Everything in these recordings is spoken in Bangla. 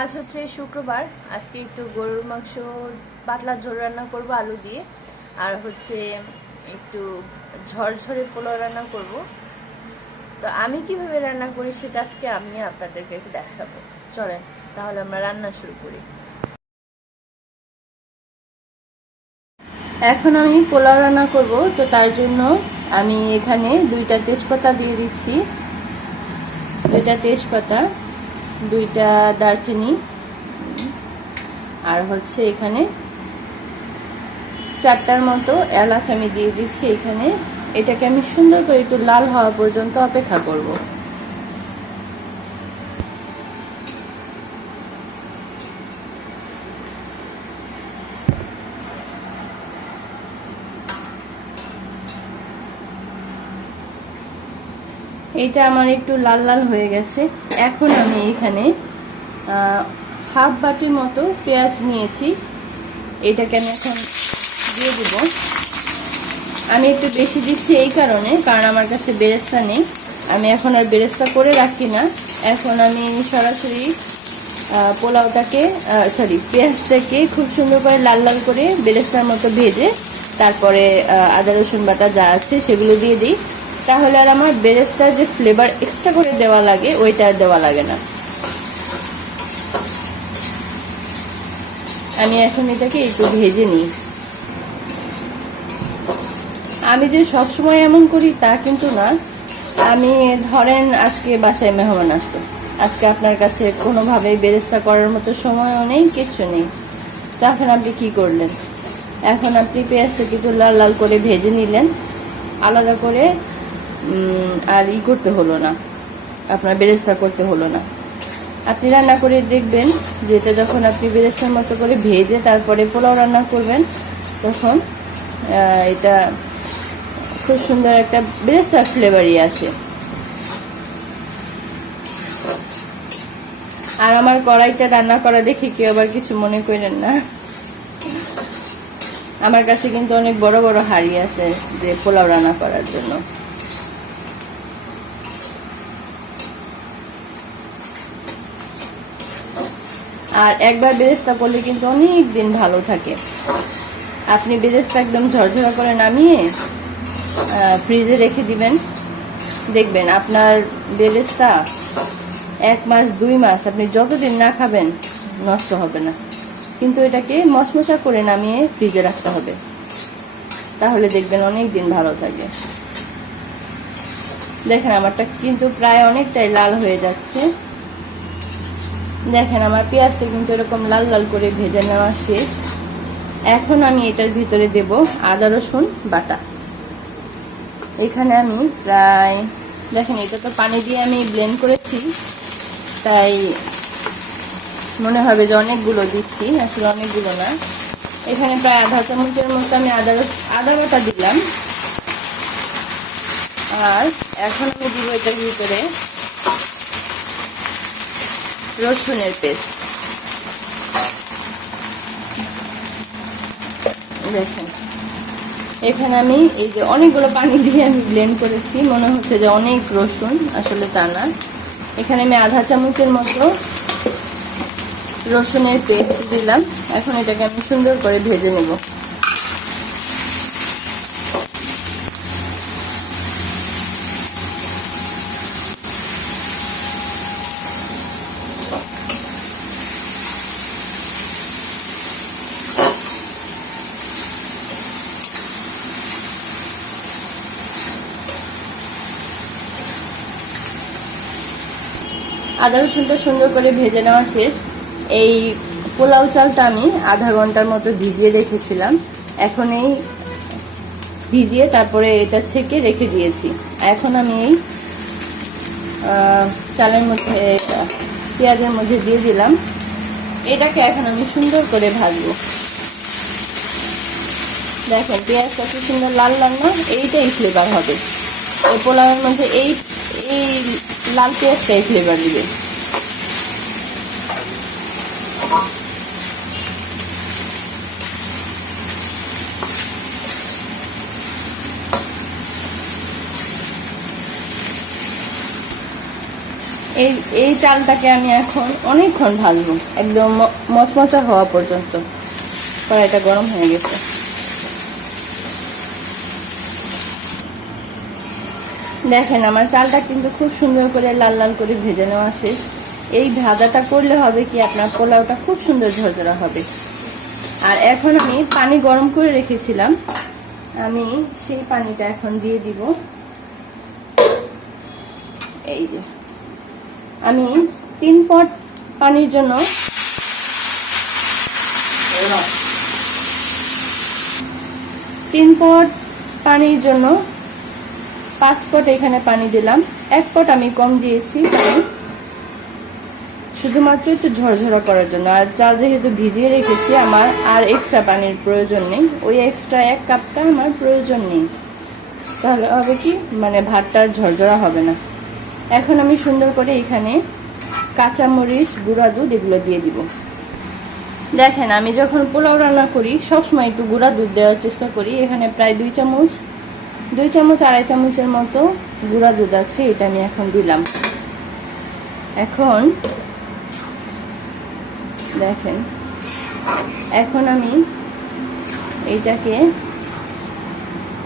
আজ হচ্ছে শুক্রবার। আজকে একটু গরুর মাংস পাতলা ঝোল রান্না করব আলু দিয়ে, আর হচ্ছে একটু ঝরঝরে পোলাও রান্না করব। তো আমি কিভাবে রান্না করি সেটা আজকে আমি আপনাদেরকে একটু দেখাবো। চলেন তাহলে আমরা রান্না শুরু করি। এখন আমি পোলাও রান্না করব, তো তার জন্য আমি এখানে 2টা তেজপাতা দিয়ে দিচ্ছি, 2টা তেজপাতা, 2টা দারচিনি, আর হচ্ছে এখানে 4টার মতো এলাচ আমি দিয়ে দিচ্ছি এখানে। এটাকে আমি সুন্দর করে একটু লাল হওয়া পর্যন্ত অপেক্ষা করব। এটা আমার একটু লাল লাল হয়ে গেছে। এখন আমি এখানে হাফ বাটির মতো পেঁয়াজ নিয়েছি, এটাকে আমি এখন দিয়ে দেব। আমি একটু বেশি দিচ্ছি এই কারণে, কারণ আমার কাছে বেরেস্তা নেই। আমি এখন আর বেরেস্তা করে রাখি না। এখন আমি সরাসরি পোলাওটাকে পেঁয়াজটাকে খুব সুন্দর করে লাল লাল করে বেরেস্তার মতো ভেজে তারপরে আদা রসুন বাটা যা আছে সেগুলো দিয়ে দিই। তাহলে আর আমার বেরেস্তার যে ফ্লেভার এক্সট্রা করে দেওয়া লাগে ওইটা দেওয়া লাগে না। আমি এখন এটাকে একটু ভেজে নিই। আমি যে সবসময় এমন করি তা কিন্তু না। আমি ধরেন আজকে বাসায় মেহমান আসতো, আজকে আপনার কাছে কোনোভাবেই বেরেস্তা করার মতো সময়ও নেই, কিচ্ছু নেই। তখন আপনি কি করলেন? এখন আপনি পেঁয়াজটাকে একটু লাল লাল করে ভেজে নিলেন, আলাদা করে আর করতে হলো না, আপনার বেরেস্তা করতে হলো না। আপনি রান্না করে দেখবেন যে এটা যখন আপনি বেরেস্তার মতো করে ভেজে তারপরে পোলাও রান্না করবেন, তখন এটা খুব সুন্দর একটা বেরেস্তার ফ্লেভারই আসে। আর আমার কড়াইটা রান্না করা দেখে কেউ আবার কিছু মনে করেন না। আমার কাছে কিন্তু অনেক বড় বড় হাঁড়ি আছে যে পোলাও রান্না করার জন্য। আর একবার বেরেস্তা করলে কিন্তু অনেক দিন ভালো থাকে। আপনি বেরেস্তা একদম ঝরঝরা করে নামিয়ে ফ্রিজে রেখে দিবেন, দেখবেন আপনার বেরেস্তা 1 মাস 2 মাস আপনি যতদিন না খাবেন নষ্ট হবে না। কিন্তু এটাকে মশমশা করে নামিয়ে ফ্রিজে রাখতে হবে, তাহলে দেখবেন অনেক দিন ভালো থাকে। দেখেন আমারটা কিন্তু প্রায় অনেকটাই লাল হয়ে যাচ্ছে। দেখেন আমার পেঁয়াজটা কিন্তু এরকম লাল লাল করে ভেজে নেওয়া শেষ। এখন আমি এটার ভিতরে দেব আদা রসুন বাটা। এখানে আমি প্রায়, দেখেন এটা তো পানি দিয়ে আমি ব্লেন্ড করেছি, তাই মনে হবে যে অনেকগুলো দিচ্ছি, আসলে অনেকগুলো না। এখানে প্রায় আধা চামচের মতো আমি আদা বাটা দিলাম। আর এখন আমি দিব এটার ভিতরে রসুনের পেস্ট। দেখেন এখানে আমি এই যে অনেকগুলো পানি দিয়ে আমি ব্লেন্ড করেছি, মনে হচ্ছে যে অনেক রসুন, আসলে তা না। এখানে আমি আধা চামচের মতো রসুনের পেস্ট দিলাম। এখন এটাকে আমি সুন্দর করে ভেজে নেব। আদা রসুনটা সুন্দর করে ভেজে নেওয়া শেষ। এই পোলাও চালটা আমি আধা ঘন্টার মতো ভিজিয়ে রেখেছিলাম। এখন এই ভিজিয়ে তারপরে এটা ছেঁকে রেখে দিয়েছি। এখন আমি এই চালের মধ্যে পেঁয়াজের মধ্যে দিয়ে দিলাম। এটাকে এখন আমি সুন্দর করে ভাজবো। দেখেন পেঁয়াজটা কি সুন্দর লাল লাল না, এইটাই ফ্লেভার হবে এই পোলাওয়ের মধ্যে। এই লাল পেঁয়াজটাই ফ্লেভার দিবে। এই এই চালটাকে আমি এখন অনেকক্ষণ ভাজবো, একদম মচমচা হওয়া পর্যন্ত। কড়াইটা গরম হয়ে গেছে। দেখেন আমার চালটা কিন্তু খুব সুন্দর করে লাল লাল করে ভেজে নেওয়া শেষ। এই ভাজাটা করলে হবে কি আপনার পোলাওটা খুব সুন্দর ঝরঝরা হবে। আর এখন আমি পানি গরম করে রেখেছিলাম, আমি সেই পানিটা এখন দিয়ে দিব। এই যে আমি 3 পট পানির জন্য 3 পট পানির জন্য 5 পট এখানে পানি দিলাম। 1 পট আমি কম দিয়েছি পানি, শুধুমাত্র একটু ঝরঝরা করার জন্য। আর চাল যেহেতু ভিজিয়ে রেখেছি, আমার আর এক্সট্রা পানির প্রয়োজন নেই। ওই এক্সট্রা 1 কাপটা আমার প্রয়োজন নেই, তাহলে হবে কি মানে ভাতটা ঝরঝরা হবে না। এখন আমি সুন্দর করে এখানে কাঁচামরিচ, গুঁড়া দুধ এগুলো দিয়ে দিব। দেখেন আমি যখন পোলাও রান্না করি সবসময় একটু গুঁড়া দুধ দেওয়ার চেষ্টা করি। এখানে প্রায় 2 চামচ 2.5 চামচের মতো গুঁড়া দুধ আছে, এটা আমি এখন দিলাম। এখন দেখেন এখন আমি এইটাকে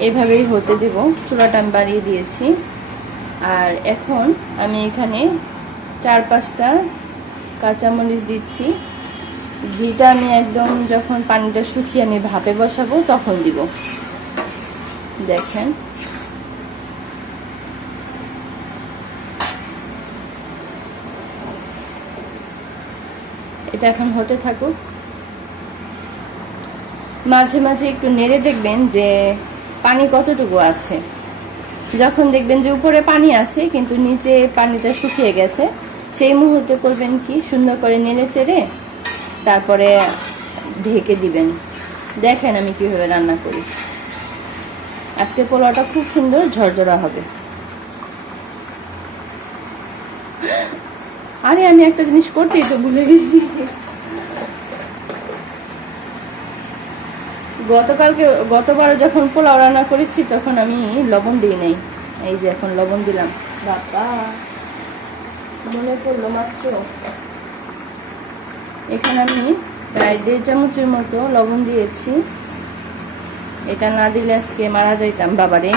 এভাবেই হতে দেব। চুলাটা আমি বাড়িয়ে দিয়েছি। আর এখন আমি এখানে 4-5টা কাঁচামরিচ দিচ্ছি। ঘিটা আমি একদম যখন পানিটা শুকিয়ে আমি ভাপে বসাবো তখন দিব। দেখেন এটা এখন হতে থাকুক। মাঝে মাঝে একটু নেড়ে দেখবেন যে পানি কতটুকু আছে। যখন দেখবেন যে উপরে পানি আছে কিন্তু নিচে পানিটা শুকিয়ে গেছে, সেই মুহূর্তে করবেন কি সুন্দর করে নেড়ে চেড়ে তারপরে ঢেকে দিবেন। দেখেন আমি কিভাবে রান্না করি। আজকে পোলাওটা খুব সুন্দর ঝরঝরা হবে। আরে আমি একটা জিনিস করতেই তো ভুলে গেছি। গতবার যখন পোলাও রান্না করেছি তখন আমি লবণ দিই নাই। এই যে এখন লবণ দিলাম। বাবা মনে পড়লো মাত্র। এখানে আমি প্রায় 1.5 চামচের মতো লবণ দিয়েছি। এটা না দিলে আজকে মারা যাইতাম বাবারে,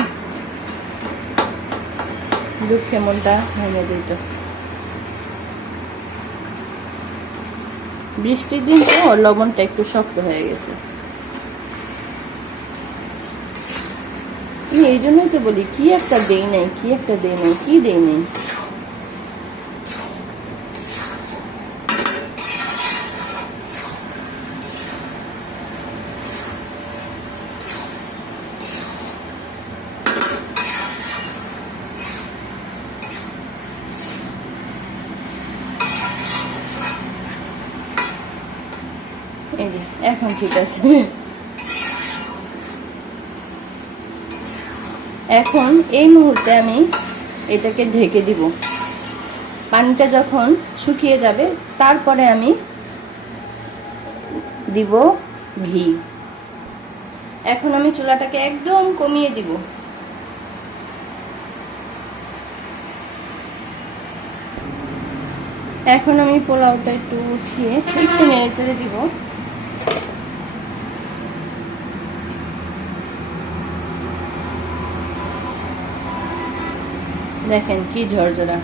দুঃখে মনটা ভেঙে যেত। বৃষ্টির দিন তো লবণটা একটু শক্ত হয়ে গেছে। এই জন্যই তো বলি কি একটা দেই নাই, কি একটা দেই নাই, কি দেই নাই। এই যে এখন ঠিক আছে। এখন এই মুহূর্তে আমি এটাকে ঢেকে দিব। পানিটা যখন শুকিয়ে যাবে তারপরে আমি দিব ঘি। এখন আমি চুলাটাকে একদম কমিয়ে দিব। এখন আমি পোলাওটা একটু উঠিয়ে একটু নেড়ে চেড়ে দিব। দেখেন কি ঝরঝরা,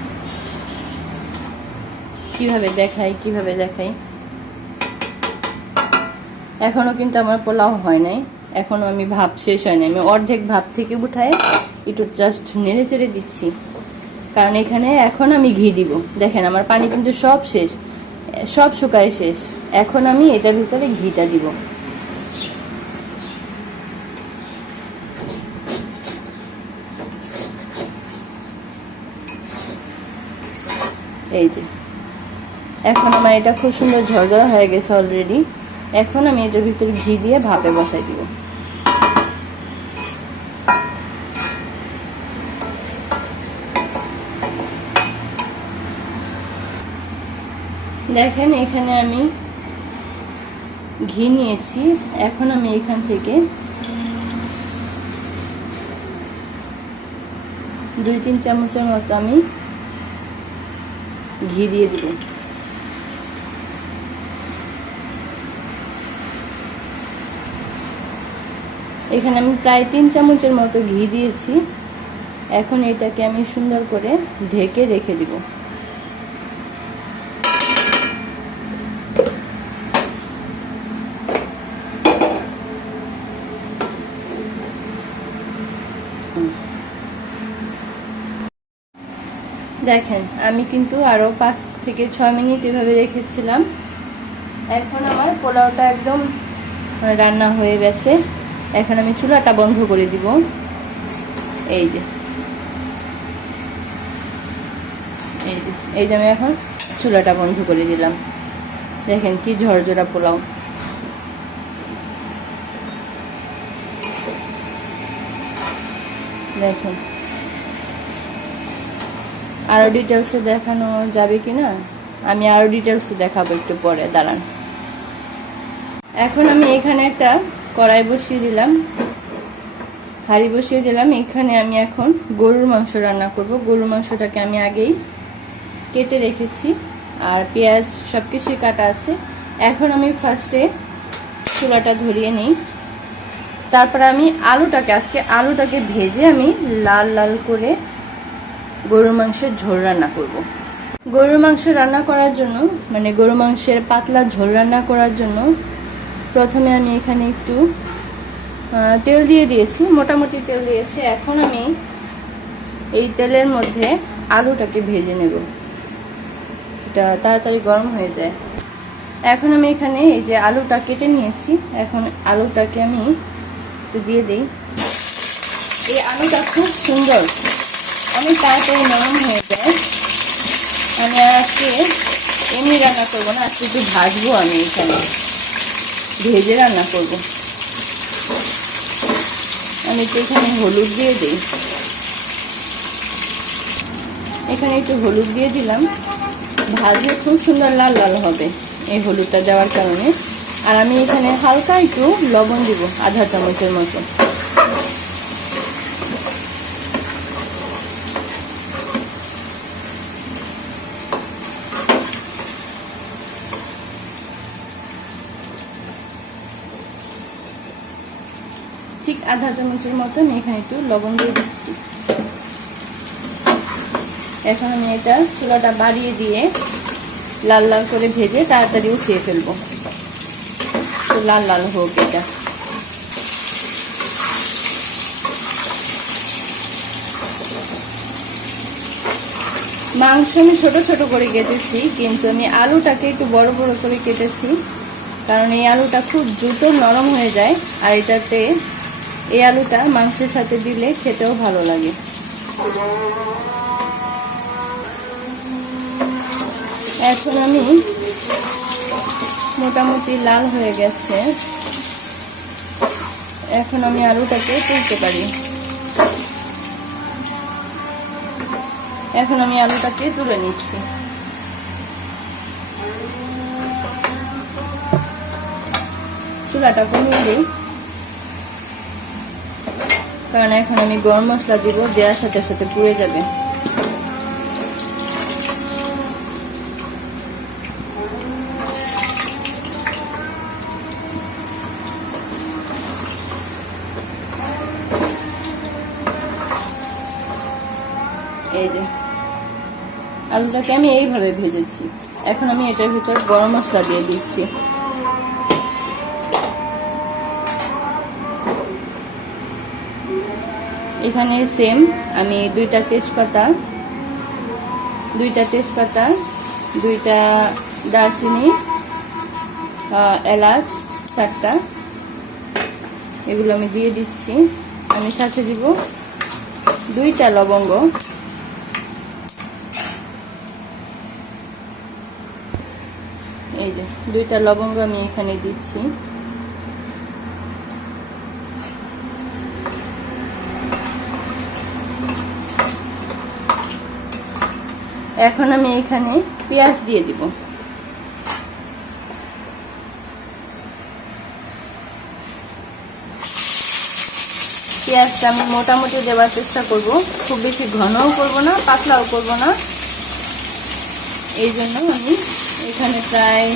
কিভাবে দেখাই। এখনো কিন্তু আমার পোলাও হয় নাই, এখনো আমি ভাপ শেষ হয় নাই। আমি অর্ধেক ভাপ থেকে উঠায় একটু জাস্ট নেড়ে চেড়ে দিচ্ছি, কারণ এখানে এখন আমি ঘি দিব। দেখেন আমার পানি কিন্তু সব শেষ, সব শুকায় শেষ। এখন আমি এটার ভিতরে ঘিটা দিব। এই যে এখন আমার এটা খুব সুন্দর ঝরঝরা হয়ে গেছে অলরেডি। এখন আমি এটার ভিতরে ঘি দিয়ে ভাপে বসাই দিব। দেখেন এখানে আমি ঘি নিয়েছি। এখন আমি এখান থেকে 2-3 চামচের মতো আমি ঘি দিয়ে দিব। এখানে আমি প্রায় 3 চামচের মতো ঘি দিয়েছি। এখন এটাকে আমি সুন্দর করে ঢেকে রেখে দিব। দেখেন আমি কিন্তু আরো 5 থেকে 6 মিনিট এভাবে রেখেছিলাম। এখন আমার পোলাওটা একদম রান্না হয়ে গেছে। এখন আমি চুলাটা বন্ধ করে দিব। এই যে আমি এখন চুলাটা বন্ধ করে দিলাম। দেখেন কি ঝরঝরা পোলাও। দেখেন আরো ডিটেলসে দেখানো যাবে কিনা, আমি আরো ডিটেলসে দেখাবো একটু পরে, দাঁড়ান। এখন আমি এখানে একটা কড়াই বসিয়ে দিলাম, হাঁড়ি বসিয়ে দিলাম। এখানে আমি এখন গরুর মাংস রান্না করব। গরুর মাংসটাকে আমি আগেই কেটে রেখেছি, আর পেঁয়াজ সবকিছুই কাটা আছে। এখন আমি ফার্স্টে চুলাটা ধরিয়ে নিই। তারপর আমি আলুটাকে ভেজে আমি লাল লাল করে গরুর মাংসের ঝোল রান্না করব। গরুর মাংস রান্না করার জন্য, মানে গরুর মাংসের পাতলা ঝোল রান্না করার জন্য প্রথমে আমি এখানে একটু তেল দিয়ে দিয়েছি, মোটামুটি তেল দিয়েছি। এখন আমি এই তেলের মধ্যে আলুটাকে ভেজে নেব, এটা তাড়াতাড়ি গরম হয়ে যায়। এখন আমি এখানে এই যে আলুটা কেটে নিয়েছি, এখন আলুটাকে আমি একটু দিয়ে দিই। এই আলুটা খুব সুন্দর, অনেক তাড়াতাড়ি নরম হয়ে যায়। আমি আজকে এমনি রান্না করবো না, আজকে একটু ভাজবো। আমি এখানে ভেজে রান্না করব। আমি একটু এখানে হলুদ দিয়ে দিই, এখানে একটু হলুদ দিয়ে দিলাম। ভাজলে খুব সুন্দর লাল লাল হবে এই হলুদটা দেওয়ার কারণে। আর আমি এখানে হালকা একটু লবণ দিব, আধা চামচের মতো। ঠিক আধা চামচের মতো আমি এখানে একটু লবণ দিয়ে দিচ্ছি। এখন আমি এটা চুলাটা বাড়িয়ে দিয়ে লাল লাল করে ভেজে তাড়াতাড়ি উঠিয়ে ফেলবো। তো লাল লাল হোক এটা। মাংস আমি ছোট ছোট করে কেটেছি, কিন্তু আমি আলুটাকে একটু বড় বড় করে কেটেছি, কারণ এই আলুটা খুব দ্রুত নরম হয়ে যায়। আর এটাতে এই আলুটা মাংসের সাথে দিলে খেতেও ভালো লাগে। এখন আমি মোটামুটি লাল হয়ে গেছে, এখন আমি আলুটাকে তুলতে পারি। এখন আমি আলুটাকে তুলে নিচ্ছি। চুলাটা কমিয়ে দিই, কারণ এখন আমি গরম মশলা দিব, দেওয়ার সাথে সাথে পুড়ে যাবে। এই যে আলুটাকে আমি এইভাবে ভেজেছি। এখন আমি এটার ভিতর গরম মশলা দিয়ে দিচ্ছি। এখানে সেম আমি দুইটা তেজপাতা, দুইটা দারচিনি, এলাচ 4টা, এগুলো আমি দিয়ে দিচ্ছি। আমি সাথে দিব 2টা লবঙ্গ, এই যে 2টা লবঙ্গ আমি এখানে দিচ্ছি। এখন আমি এখানে পেঁয়াজ দিয়ে দিব। পেঁয়াজটা আমি মোটামুটি দেওয়ার চেষ্টা করব, খুব বেশি ঘনও করব না, পাতলাও করব না। এই জন্য আমি এখানে প্রায়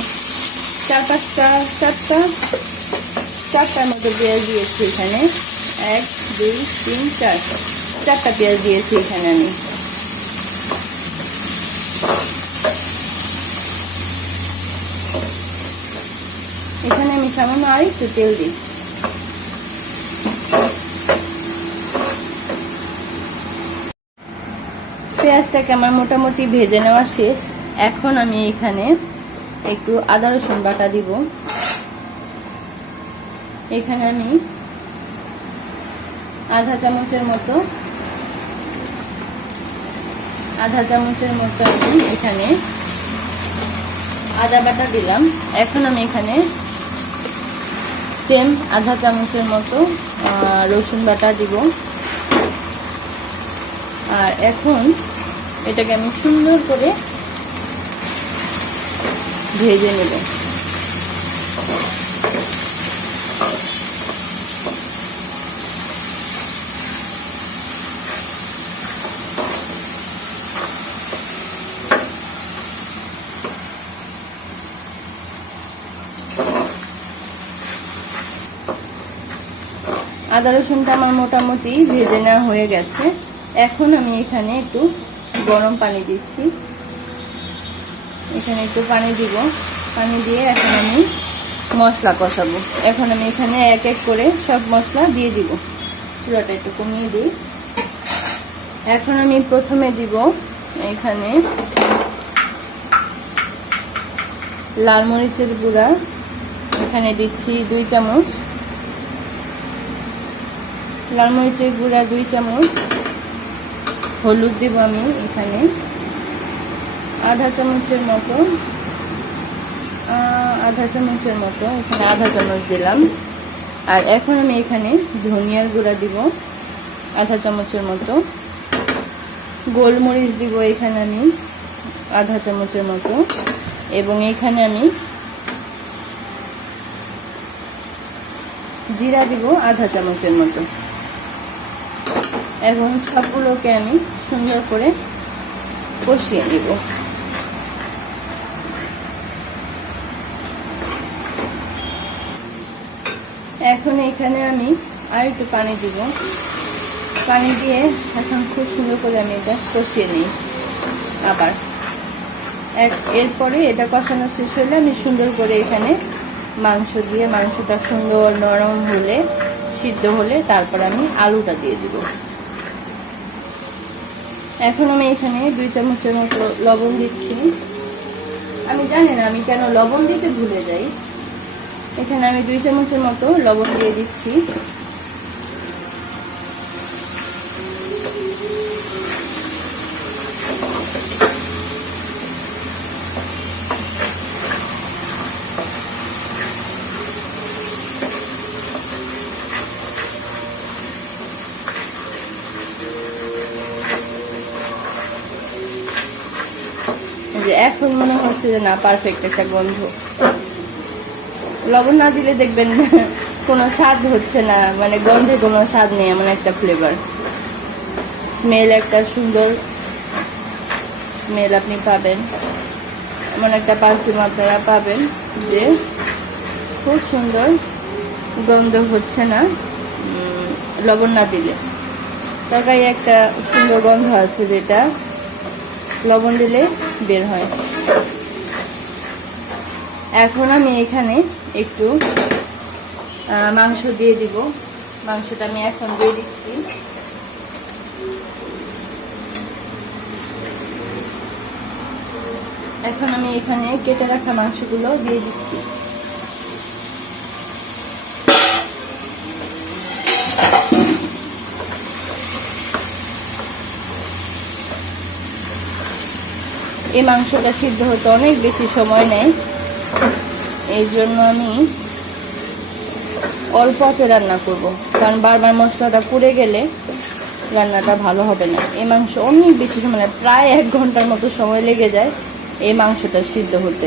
চারটার মতো পেঁয়াজ দিয়েছি এখানে। 1 2 3 4 চারটা পেঁয়াজ দিয়েছি এখানে আমি। এখানে আমি সামান্য আর একটু তেল দিই। পেঁয়াজটাকে আমার মোটামুটি ভেজে নেওয়া শেষ। এখন আমি এখানে একটু আদা রসুন বাটা দিব। এখানে আমি আধা চামচের মতো আমি এখানে আদা বাটা দিলাম। এখন আমি এখানে সেম আধা চামচের মতো রসুন বাটা দিব। আর এখন এটাকে আমি সুন্দর করে ভেজে নেব। আদা রসুনটা আমার মোটামুটি ভেজে নেওয়া হয়ে গেছে। এখন আমি এখানে একটু গরম পানি দিচ্ছি। এখানে একটু পানি দিব। পানি দিয়ে এখন আমি মশলা কষাবো। এখন আমি এখানে এক এক করে সব মশলা দিয়ে দিব। চুলাটা একটু কমিয়ে দিই। এখন আমি প্রথমে দিব এখানে লাল মরিচের গুঁড়া। এখানে দিচ্ছি 2 চামচ লাল মরিচের গুঁড়া, 2 চামচ হলুদ দিব আমি এখানে আধা চামচের মতো এখানে আধা চামচ দিলাম। আর এখন আমি এখানে ধনিয়ার গুঁড়া দিব আধা চামচের মতো। গোলমরিচ দিব এখানে আমি আধা চামচের মতো। এবং এখানে আমি জিরা দিব আধা চামচের মতো। এখন সবগুলোকে আমি সুন্দর করে কষিয়ে নিব। এখন এখানে আমি আর একটু পানি দিব। পানি দিয়ে এখন খুব সুন্দর করে আমি এটা কষিয়ে নিই। আবার এরপরে এটা কষানো শেষ হলে আমি সুন্দর করে এখানে মাংস দিয়ে, মাংসটা সুন্দর নরম হলে, সিদ্ধ হলে তারপর আমি আলুটা দিয়ে দিব। এখন আমি এখানে 2 চামচের মতো লবণ দিচ্ছি। আমি জানি না আমি কেন লবণ দিতে ভুলে যাই। এখানে আমি 2 চামচের মতো লবণ দিয়ে দিচ্ছি। যে এখন মনে হচ্ছে যে না, পারফেক্ট একটা গন্ধ। লবণ না দিলে দেখবেন কোনো স্বাদ হচ্ছে না, মানে গন্ধে কোনো স্বাদ নেই, এমন একটা ফ্লেভার, স্মেল, একটা সুন্দর স্মেল আপনি পাবেন। এমন একটা পারফিউম আপনারা পাবেন যে খুব সুন্দর গন্ধ হচ্ছে না লবণ না দিলে। তরকারি একটা সুন্দর গন্ধ আছে যেটা লবণ দিলে বের হয়। এখন আমি এখানে একটু মাংস দিয়ে দিব। মাংসটা আমি এখন দিয়ে দিচ্ছি। এখন আমি এখানে কেটে রাখা মাংসগুলো দিয়ে দিচ্ছি। এই মাংসটা সিদ্ধ হতে অনেক বেশি সময় নেয়, এই জন্য আমি অল্প আঁচে রান্না করব, কারণ বারবার মশলাটা পুড়ে গেলে রান্নাটা ভালো হবে না। এই মাংস অনেক বেশি সময়, প্রায় 1 ঘন্টার মতো সময় লেগে যায় এই মাংসটা সিদ্ধ হতে।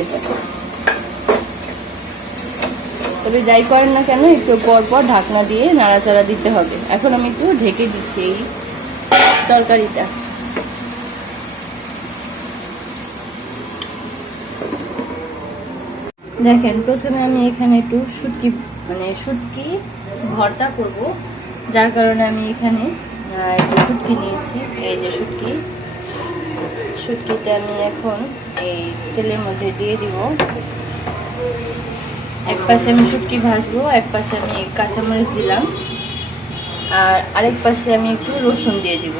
তবে যাই করেন না কেন একটু পর পর ঢাকনা দিয়ে নাড়াচাড়া দিতে হবে। এখন আমি একটু ঢেকে দিচ্ছি এই তরকারিটা। দেখেন, প্রথমে আমি এখানে একটু শুটকি মানে শুটকি ভর্তা করব, যার কারণে আমি এখানে একটু শুটকি নিয়েছি। এই যে শুটকিটা আমি এখন এই তেলের মধ্যে দিয়ে দিব। এক পাশে আমি শুটকি ভাজবো, এক পাশে আমি কাঁচামরিচ দিলাম, আর আরেক পাশে আমি একটু রসুন দিয়ে দিব।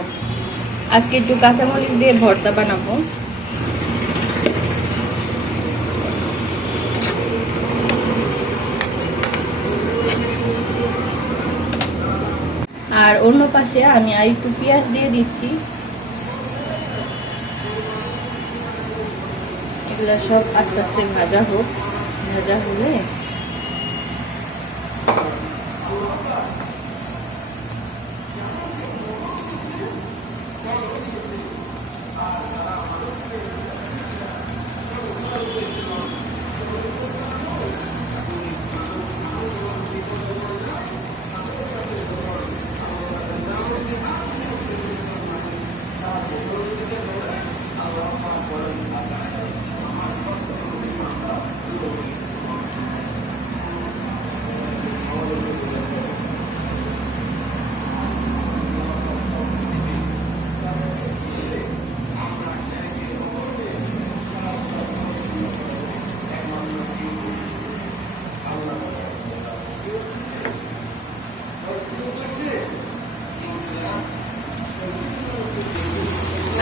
আজকে একটু কাঁচামরিচ দিয়ে ভর্তা বানাবো। আর অন্য পাশে আমি আর একটু পেঁয়াজ দিয়ে দিচ্ছি। এগুলো সব আস্তে আস্তে ভাজা হোক, ভাজা হলে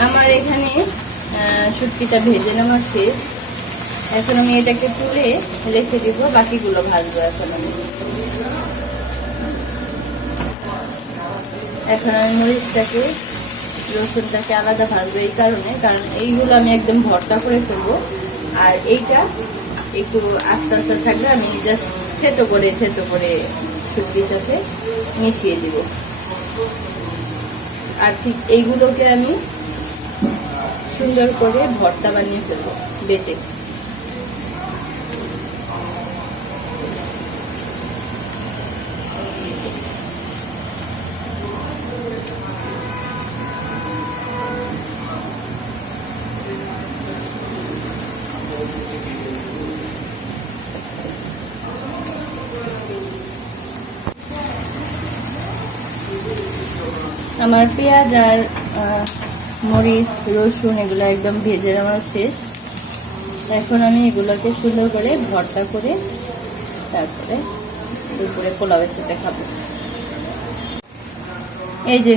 আমার এখানে শুটকিটা ভেজে নেওয়া শেষ। এখন আমি এটাকে তুলে রেখে দিব, বাকিগুলো ভাজবো। এখন আমি মরিচটাকে রসুনটাকে আলাদা ভাজবো, এই কারণ এইগুলো আমি একদম ভর্তা করে ফেলবো। আর এইটা একটু আস্তে আস্তে থাকবে, আমি জাস্ট থেতো করে শুটকির সাথে মিশিয়ে দিব। আর ঠিক এইগুলোকে আমি সুন্দর করে ভর্তা বানিয়ে ফেলবো বেটে। আমার পেঁয়াজ আর মরিচ রসুন এগুলো একদম ভেজে নেওয়া শেষ। এখন আমি এগুলোকে সুন্দর করে ভর্তা করে তারপরে দুপুরে পোলাওয়ের সাথে খাবো। এই যে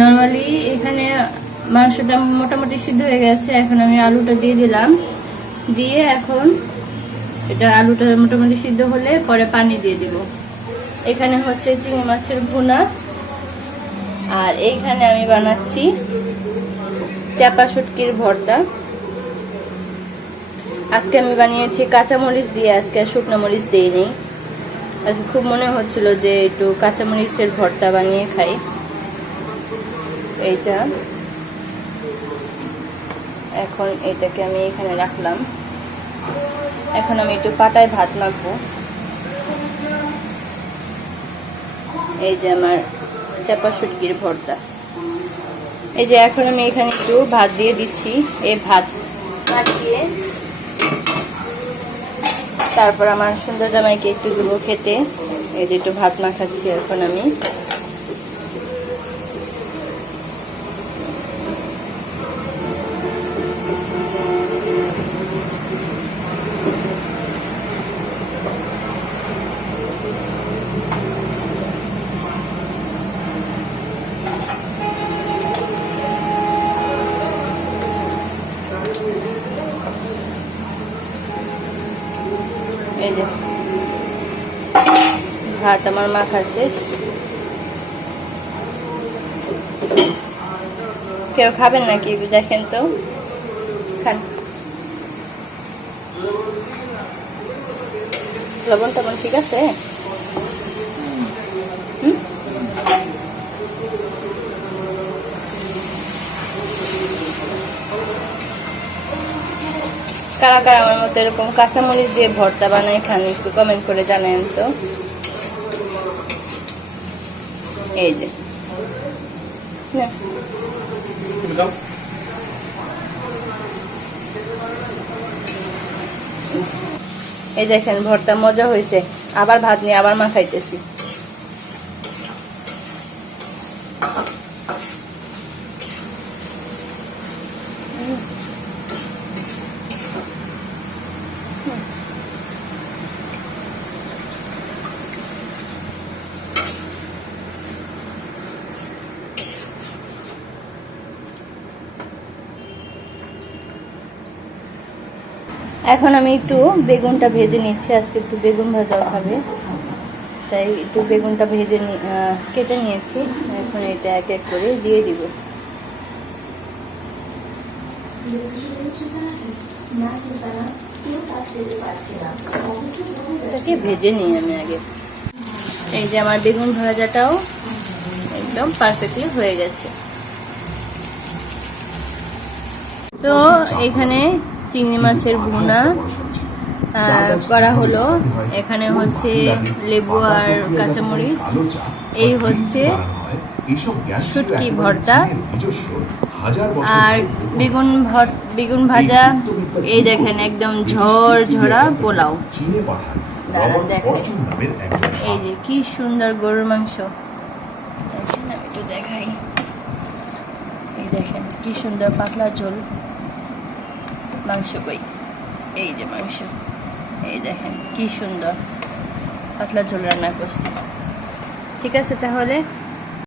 নর্মালি এখানে মাংসটা মোটামুটি সিদ্ধ হয়ে গেছে। এখন আমি আলুটা দিয়ে দিলাম, দিয়ে এখন এটা আলুটা মোটামুটি সিদ্ধ হলে পরে পানি দিয়ে দিব। এখানে হচ্ছে চিংড়ি মাছের ভুনা, আর এইখানে আমি বানাচ্ছি চাপা শুটকির ভর্তা। আজকে আমি বানিয়েছি কাঁচামরিচ দিয়ে, আজকে শুকনো মরিচ দিইনি। আজকে খুব মনে হচ্ছিল যে একটু কাঁচামরিচের ভর্তা বানিয়ে খাই। এইটা এখন এটাকে আমি এখানে রাখলাম। এখন আমি একটু পাটায় ভাত মাখবো। এই যে আমার চাপা শুটকির ভর্তা। এই যে এখন আমি এখানে একটু ভাত দিয়ে দিচ্ছি। এই ভাত দিয়ে তারপর আমার সুন্দর জামাইকে একটু দেবো খেতে। এই যে একটু ভাত মাখাচ্ছি এখন আমি। এই যে ভাত আমার মাখা শেষ। কেউ খাবেন নাকি দেখেন তো, খান। লবণ টবণ ঠিক আছে? কারা কারা আমার মতো এরকম কাঁচামরিচ দিয়ে ভর্তা বানায় খান, একটু কমেন্ট করে জানান তো। এই যে না এই দেখেন ভর্তা মজা হয়েছে, আবার ভাত নিয়ে আবার মাখাইতেছি। এখন আমি একটু বেগুনটা ভেজে নিচ্ছি, আজকে একটু বেগুন ভাজাও খাবে, তাই একটু বেগুনটা ভেজে কেটে নিয়েছি। এখন এটা এক এক করে দিয়ে দিব। এটাকে ভেজে নিই আমি আগে। এই যে আমার বেগুন ভাজাটাও একদম পারফেক্টলি হয়ে গেছে। তো এখানে চিংড়ি মাছের ভুনা করা হলো, এখানে হচ্ছে লেবু আর কাঁচামরিচ, এই হচ্ছে শুটকি ভর্তা, আর বেগুন ভাজা, এই দেখেন একদম ঝরঝরা পোলাও। দেখেন এই যে কি সুন্দর গরুর মাংস, দেখেন আমি একটু দেখাই। এই দেখেন কি সুন্দর পাতলা ঝোল মাংস, কই এই যে মাংস, এই দেখেন কি সুন্দর পাতলা ঝোল রান্না করছি। ঠিক আছে তাহলে